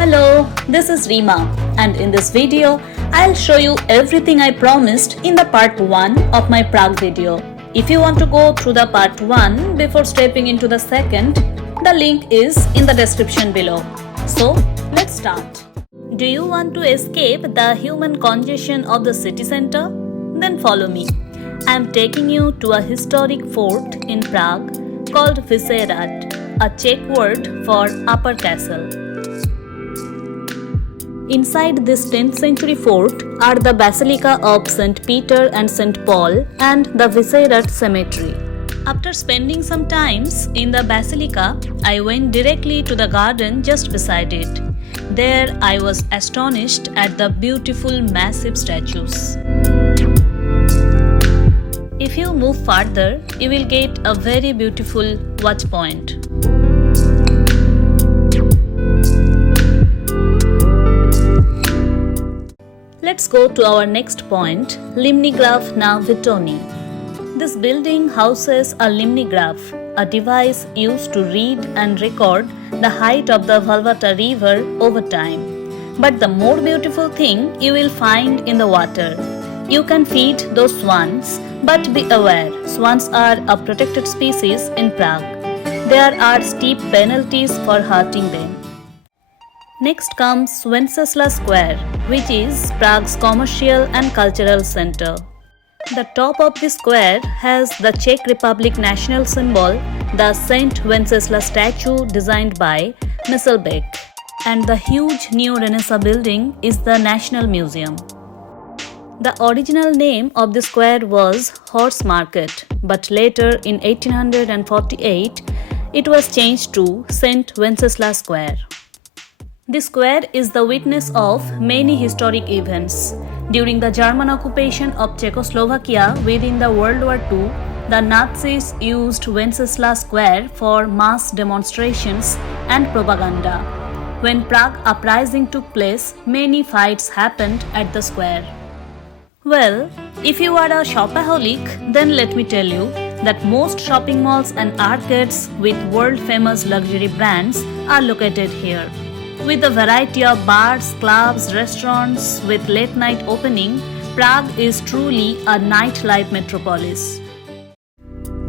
Hello, this is Reema, and in this video, I'll show you everything I promised in the part 1 of my Prague video. If you want to go through the part 1 before stepping into the second, the link is in the description below. So, let's start. Do you want to escape the human congestion of the city center? Then follow me. I'm taking you to a historic fort in Prague called Vysehrad, a Czech word for upper castle. Inside this 10th century fort are the Basilica of St. Peter and St. Paul and the Vysehrad cemetery. After spending some time in the Basilica, I went directly to the garden just beside it. There I was astonished at the beautiful massive statues. If you move further, you will get a very beautiful watch point. Let's go to our next point, Limnigraph na Vytoni. This building houses a limnigraph, a device used to read and record the height of the Vyshrad river over time. But the more beautiful thing you will find in the water. You can feed those swans, but be aware, swans are a protected species in Prague. There are steep penalties for hurting them. Next comes Wenceslas Square, which is Prague's commercial and cultural center. The top of the square has the Czech Republic national symbol, the Saint Wenceslas statue designed by Myslbek, and the huge new Renaissance building is the National Museum. The original name of the square was Horse Market, but later in 1848 it was changed to Saint Wenceslas Square. The square is the witness of many historic events. During the German occupation of Czechoslovakia within the World War II, the Nazis used Wenceslas Square for mass demonstrations and propaganda. When Prague uprising took place, many fights happened at the square. Well, if you are a shopaholic, then let me tell you that most shopping malls and arcades with world-famous luxury brands are located here. With a variety of bars, clubs, restaurants with late-night opening, Prague is truly a nightlife metropolis.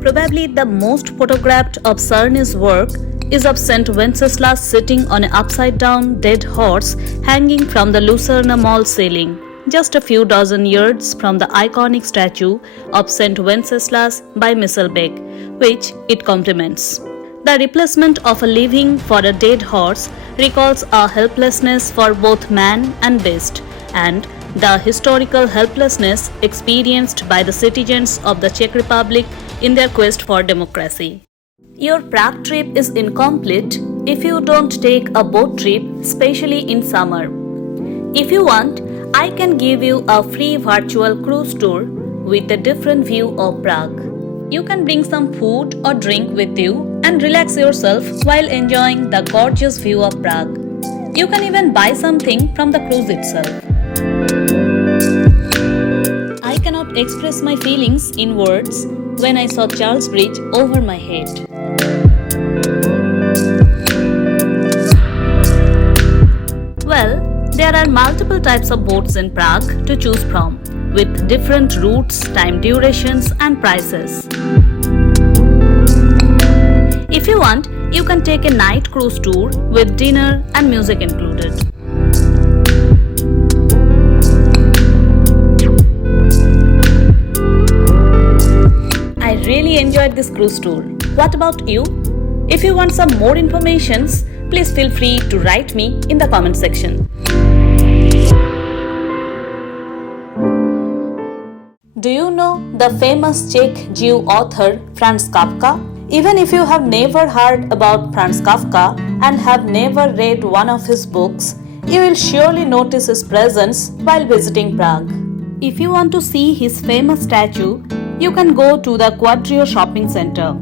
Probably the most photographed of Cerny's work is of St. Wenceslas sitting on an upside-down dead horse hanging from the Lucerna Mall ceiling, just a few dozen yards from the iconic statue of St. Wenceslas by Myslbek, which it complements. The replacement of a living for a dead horse recalls a helplessness for both man and beast, and the historical helplessness experienced by the citizens of the Czech Republic in their quest for democracy. Your Prague trip is incomplete if you don't take a boat trip, especially in summer. If you want, I can give you a free virtual cruise tour with a different view of Prague. You can bring some food or drink with you and relax yourself while enjoying the gorgeous view of Prague. You can even buy something from the cruise itself. I cannot express my feelings in words when I saw Charles Bridge over my head. Well, there are multiple types of boats in Prague to choose from, with different routes, time durations, and prices. If you want, you can take a night cruise tour with dinner and music included. I really enjoyed this cruise tour. What about you? If you want some more information, please feel free to write me in the comment section. Do you know the famous Czech Jew author Franz Kafka? Even if you have never heard about Franz Kafka and have never read one of his books, you will surely notice his presence while visiting Prague. If you want to see his famous statue, you can go to the Quadrio shopping center.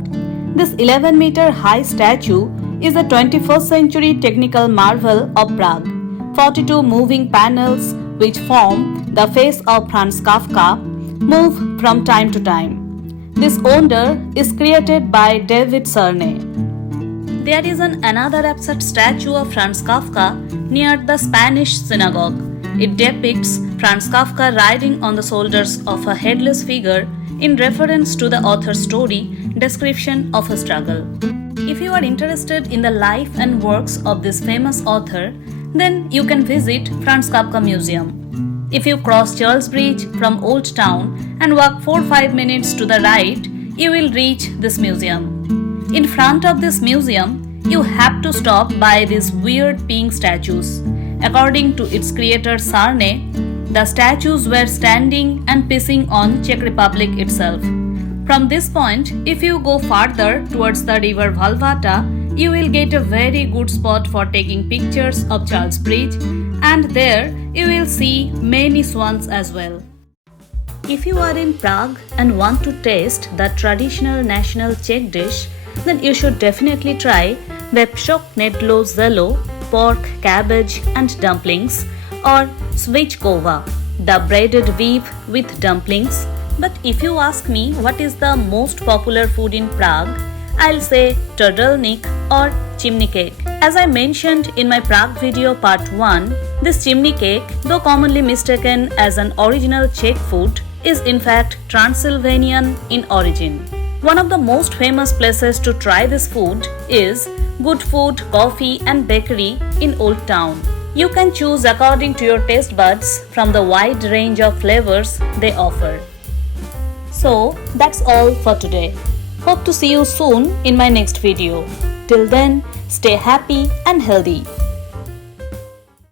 This 11-meter high statue is a 21st century technical marvel of Prague. 42 moving panels which form the face of Franz Kafka move from time to time. This wonder is created by David Cerny. There is another absurd statue of Franz Kafka near the Spanish synagogue. It depicts Franz Kafka riding on the shoulders of a headless figure in reference to the author's story description of a struggle. If you are interested in the life and works of this famous author, then you can visit Franz Kafka Museum. If you cross Charles Bridge from Old Town and walk 4-5 minutes to the right, you will reach this museum. In front of this museum, you have to stop by these weird pink statues. According to its creator Sarne, the statues were standing and pissing on Czech Republic itself. From this point, if you go farther towards the river Valvata, you will get a very good spot for taking pictures of Charles Bridge, and there you will see many swans as well. If you are in Prague and want to taste the traditional national Czech dish, then you should definitely try Vepřok Nedlo Zelo, pork, cabbage and dumplings, or svičkova, the breaded weave with dumplings. But if you ask me what is the most popular food in Prague, I'll say turtleneck or chimney cake. As I mentioned in my Prague video part 1, this chimney cake, though commonly mistaken as an original Czech food, is in fact Transylvanian in origin. One of the most famous places to try this food is Good Food, Coffee and Bakery in Old Town. You can choose according to your taste buds from the wide range of flavors they offer. So that's all for today. Hope to see you soon in my next video. Till then, stay happy and healthy.